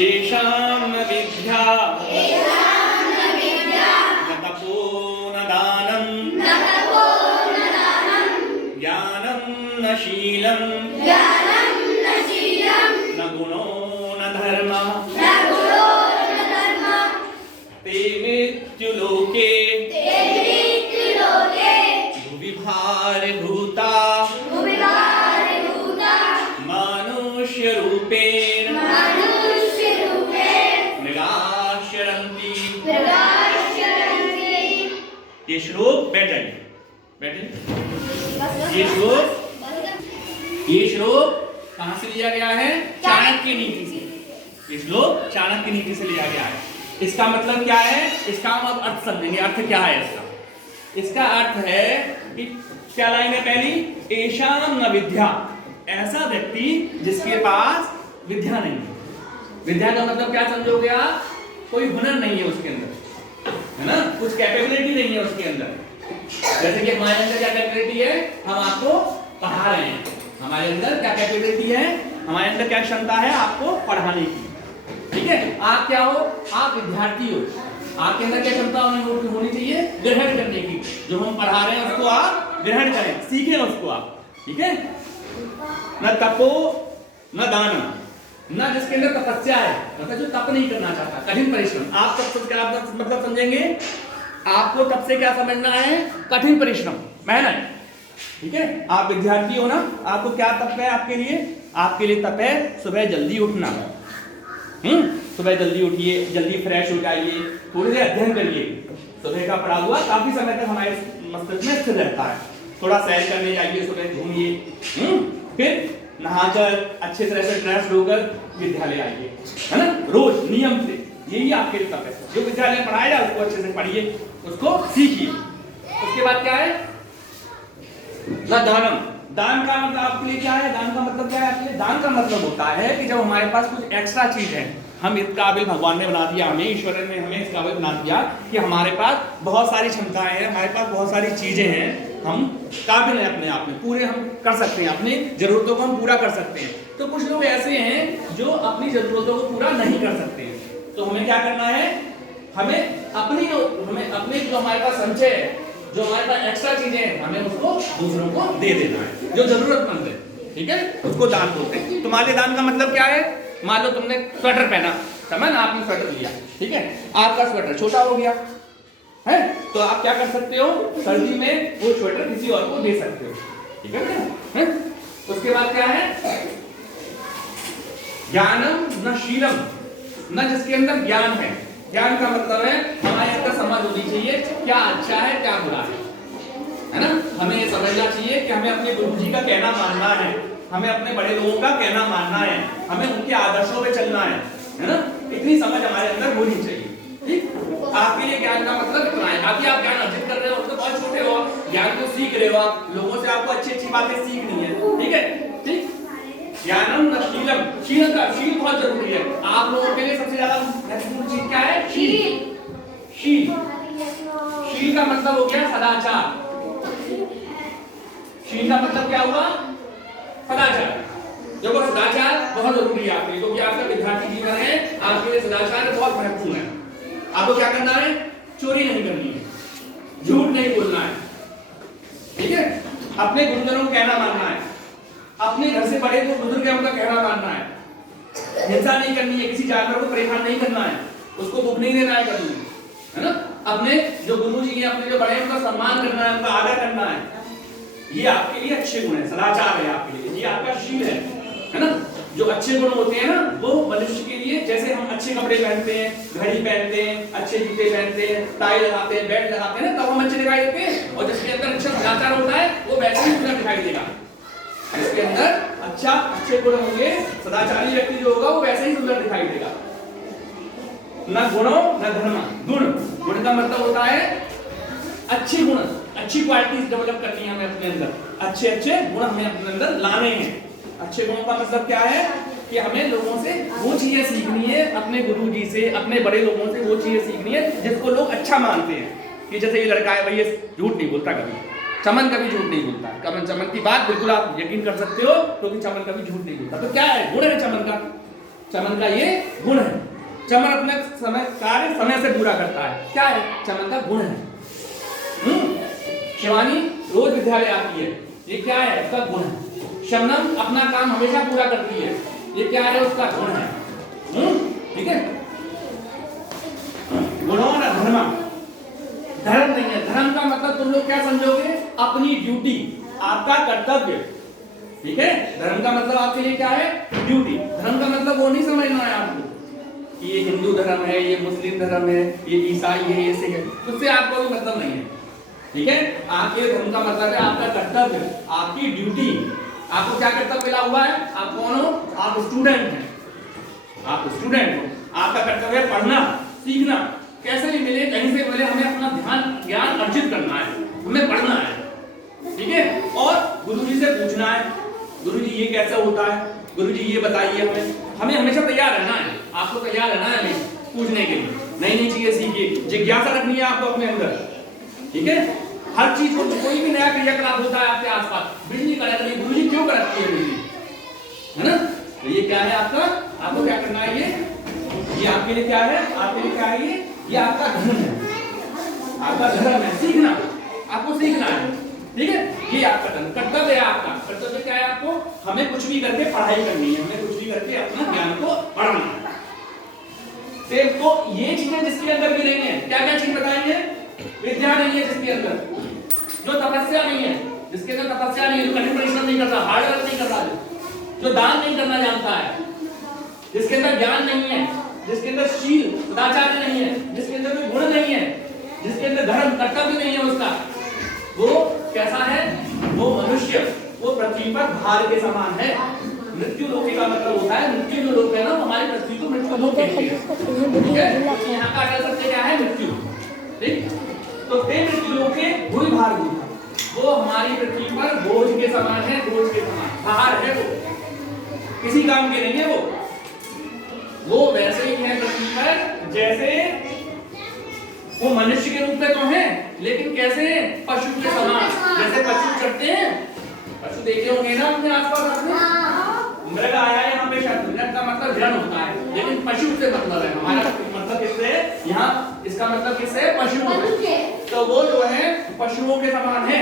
येषां न विद्या न तपो न दानं ज्ञानं न शीलं न गुणो न धर्मः ते मृत्युलोके भुवि भारभूता मनुष्यरूपेण मृगाश्चरन्ति। ये श्लोक बैठ जाइए, ये श्लोक कहां से लिया गया है? चाणक्य नीति से। ये श्लोक चाणक्य नीति से लिया गया है। इसका मतलब क्या है? इसका हम अब अर्थ समझेंगे। अर्थ क्या है इसका? इसका अर्थ है कि क्या लाइन है पहली? येषां न विद्या, ऐसा व्यक्ति जिसके पास विद्या नहीं है। विद्या का मतलब क्या समझोगे आप? कोई हुनर नहीं है उसके अंदर, है ना, कुछ कैपेबिलिटी नहीं है उसके अंदर। जैसे कि हमारे अंदर क्या कैपेबिलिटी है? हम आपको पढ़ा रहे हैं। हमारे अंदर क्या कैपेबिलिटी है? हमारे अंदर क्या क्षमता है आपको पढ़ाने की। ठीक है, आप क्या हो? आप विद्यार्थी हो। आपके अंदर क्या क्षमता होनी चाहिए? ग्रहण करने की। जो हम पढ़ा रहे हैं उसको आप ग्रहण करें, सीखें उसको आप। ठीक है, न तपो न दान, न जिसके अंदर तपस्या है, मतलब जो तप नहीं करना चाहता, कठिन परिश्रम। आप तप से क्या मतलब समझेंगे? आपको तप से क्या समझना है? कठिन परिश्रम, मेहनत। ठीक है, आप विद्यार्थी हो ना, आपको क्या तप है आपके लिए? आपके लिए तप है सुबह जल्दी उठना। सुबह जल्दी उठिए, जल्दी फ्रेश हो जाइए, थोड़ी देर अध्ययन करिए। सुबह का पढ़ा हुआ काफी समय तक हमारे मस्तिष्क में स्थिर रहता है। थोड़ा सैर करने जाइए, सुबह घूमिए, फिर नहाकर अच्छे तरह से ड्रेस होकर विद्यालय आइए, है ना, रोज नियम से। यही आपके लिए तप है। जो विद्यालय पढ़ाया जाए उसको अच्छे से पढ़िए, उसको सीखिए। उसके बाद क्या है? न दानम, दान का मतलब आपके लिए क्या है? दान का मतलब क्या है आपके लिए? दान का मतलब होता है कि जब हमारे पास कुछ एक्स्ट्रा चीज है, हम इस काबिल, भगवान ने बना दिया हमें, ईश्वर ने हमें इस काबिल बना दिया कि हमारे पास बहुत सारी क्षमताएं हैं, हमारे पास बहुत सारी चीजें हैं, हम काबिल हैं अपने आप में, पूरे हम कर सकते हैं, अपनी जरूरतों को हम पूरा कर सकते हैं। तो कुछ लोग ऐसे हैं जो अपनी जरूरतों को पूरा नहीं कर सकते हैं। तो हमें क्या करना है? हमें अपने जो हमारे पास संचय है, जो हमारे पास एक्स्ट्रा चीजें हैं, हमें उसको दूसरों को दे देना है, जो जरूरतमंद है। ठीक है, उसको दान बोलते हैं। तो मान लो दान का मतलब क्या है? मान लो तुमने स्वेटर पहना, समझ ना, आपने स्वेटर लिया, ठीक है, आपका स्वेटर छोटा हो गया है, तो आप क्या कर सकते हो? सर्दी में वो स्वेटर किसी और को दे सकते हो। ठीक है, उसके बाद क्या है? ज्ञानम न शीलम, न जिसके अंदर ज्ञान है। ज्ञान का मतलब है हमारे अंदर समझ होनी चाहिए क्या अच्छा है क्या बुरा है ना। हमें ये समझना चाहिए कि हमें अपने गुरु जी का कहना मानना है, हमें अपने बड़े लोगों का कहना मानना है, हमें उनके आदर्शों पे चलना है ना। इतनी समझ हमारे अंदर होनी चाहिए। ठीक, आपके लिए ज्ञान का मतलब इतना है। बाकी आप ज्ञान अर्जित कर रहे हो तो बहुत छोटे हो, ज्ञान को सीख रहे हो, आप लोगों से आपको अच्छी अच्छी बातें सीखनी है। ठीक है, ठीक, ज्ञानम न शीलम, शील का शील बहुत जरूरी है। आप लोगों के लिए सबसे ज्यादा महत्वपूर्ण चीज क्या है? शील। शील, शील का मतलब हो गया सदाचार। शील का मतलब क्या हुआ? सदाचार। देखो सदाचार बहुत जरूरी है आपके लिए, क्योंकि आपका विद्यार्थी जीवन है, आपके लिए सदाचार बहुत महत्वपूर्ण है। आपको क्या करना है? चोरी नहीं करनी है, झूठ नहीं बोलना है, ठीक है, अपने गुरुजनों को कहना मानना है, अपने घर से बड़े जो बुजुर्ग हैं उनका कहना मानना है, हिंसा नहीं करनी है, किसी जानवर को परेशान नहीं करना है, उसको भूख नहीं देना है कभी, है ना। अपने जो गुरु जी हैं, अपने जो बड़े हैं उनका सम्मान करना है, उनका आदर करना है। ये आपके लिए अच्छे गुण है, सदाचार है आपके लिए, ये आपका शील है ना। जो अच्छे गुण होते हैं ना, वो मनुष्य के लिए, जैसे हम अच्छे कपड़े पहनते हैं, घड़ी पहनते हैं, अच्छे जूते पहनते हैं, टाई लगाते हैं, बेल्ट लगाते हैं ना, तब हम अच्छे दिखाई देते हैं। और जिसके अंदर अच्छा सदाचार होता है वो वैसे ही सुंदर दिखाई देगा। जिसके अंदर अच्छा अच्छे गुण होंगे, सदाचारी व्यक्ति जो होगा वो वैसे ही सुंदर दिखाई देगा। न गुणो न धर्म, गुण, गुण का मतलब होता है अच्छे गुण, अच्छी क्वालिटीज डेवलप करनी है हमें अपने अंदर, अच्छे अच्छे गुण हमें अपने अंदर लाने हैं। अच्छे गुणों का मतलब क्या है कि हमें लोगों से वो चीजें सीखनी है, अपने गुरु जी से, अपने बड़े लोगों से वो चीजें सीखनी है जिसको लोग अच्छा मानते हैं। कि जैसे ये लड़का है भाई, ये झूठ नहीं बोलता कभी, चमन कभी झूठ नहीं बोलता, चमन की बात बिल्कुल आप यकीन कर सकते हो, क्योंकि चमन कभी झूठ नहीं बोलता। तो क्या है? गुण है चमन का, चमन का ये गुण है। चमन अपने कार्य समय से पूरा करता है। क्या है? चमन का गुण है। शिवानी रोज विद्यालय आती है, ये क्या है? उसका गुण है। शबनम अपना काम हमेशा पूरा करती है, ये क्या है? उसका गुण है। ठीक है। गुणों ना धर्म, धर्म नहीं है। धर्म का मतलब तुम लोग क्या समझोगे? अपनी ड्यूटी, आपका कर्तव्य। ठीक है। धर्म का मतलब आपके लिए क्या है? ड्यूटी। धर्म का मतलब वो नहीं समझना है आपको कि ये हिंदू धर्म है, ये मुस्लिम धर्म है, ये ईसाई है, ये सिख है, उससे आपको कोई मतलब नहीं है। ठीक है। आपके धर्म का मतलब है आपका कर्तव्य, आपकी ड्यूटी। आपको क्या कर्तव्य मिला हुआ है? आप कौन हो? आप स्टूडेंट हैं। आप स्टूडेंट हो, आपका कर्तव्य है पढ़ना, सीखना। कैसे भी मिले, कहीं से मिले, हमें अपना ध्यान ज्ञान अर्जित करना है, हमें पढ़ना है। ठीक है। और गुरुजी से पूछना है, गुरुजी ये कैसे होता है, गुरुजी ये बताइए हमें। हमें हमेशा तैयार रहना है। आपको तैयार रहना है हमें पूछने के लिए। नई नई चीजें सीखिए, जिज्ञासा रखनी है आपको अपने अंदर। ठीक है। हर चीज को, कोई भी नया क्रियाकलाप होता है आपके आसपास, बिजली कड़क रही है, गुरुजी क्यों कड़कती है बिजली, है ना? तो ये क्या है आपका? आपको क्या करना है? ये आपके लिए क्या है? आपके लिए क्या है? ये आपका धर्म है, आपका धर्म है। सीखना, आपको सीखना है। ठीक है। ये आपका धर्म, कर्तव्य है आपका। कर्तव्य क्या है? आपको हमें कुछ भी करके पढ़ाई करनी है, हमें कुछ भी करके अपना ज्ञान को बढ़ाना है। तो ये चीजें जिसके अंदर भी नहीं है, क्या क्या चीज बताएंगे? विद्या नहीं है जिसके अंदर, जो तपस्या नहीं है, जिसके अंदर तपस्या नहीं है, जो कठिन परिश्रम नहीं करता, हार्ड वर्क नहीं करता, जो दान नहीं करना जानता है, जिसके अंदर ज्ञान नहीं है, जिसके अंदर शील सदाचार नहीं है, जिसके अंदर कोई गुण नहीं है, जिसके अंदर धर्म कर्तव्य नहीं है उसका, वो कैसा है? वो मनुष्य, वो पृथ्वी पर भार के समान है। मृत्यु लोके का मतलब होता है, मृत्यु जो लोक है ना, हमारी पृथ्वी को मृत्यु लोक कहते हैं। ठीक है। यहाँ का अगला शब्द क्या है? मृत्यु। ठीक। तो ते मृत्यु लोके भूरि भार भूता, वो हमारी पृथ्वी पर बोझ के समान है, बोझ के समान भार है। वो किसी काम के नहीं है। वो वैसे ही है पृथ्वी पर जैसे वो मनुष्य के रूप में तो है, लेकिन कैसे? पशु के समान। जैसे पशु चढ़ते हैं, पशु देखे होंगे ना अपने आसपास अपने। मृग आया है यहाँ पे शब्द, मृग का मतलब हिरण होता है, लेकिन पशु से मतलब है हमारा। मतलब किससे? यहाँ इसका मतलब किससे? पशुओं से। तो वो जो है पशुओं के समान है,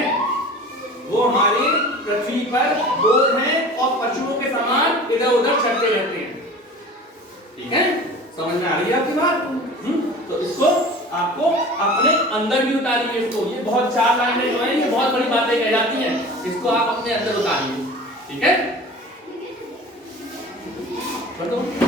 वो हमारी पृथ्वी पर बोझ है और पशुओं के समान इधर उधर चलते रहते हैं। ठीक है। समझ में आ रही है आपकी बात? तो इसको आपको अपने अंदर भी उतारिए। इसको, ये बहुत 4 लाइनें जो है, ये बहुत बड़ी बातें कह जाती हैं, इसको आप अपने अंदर उतारिए। ठीक है। बताओ।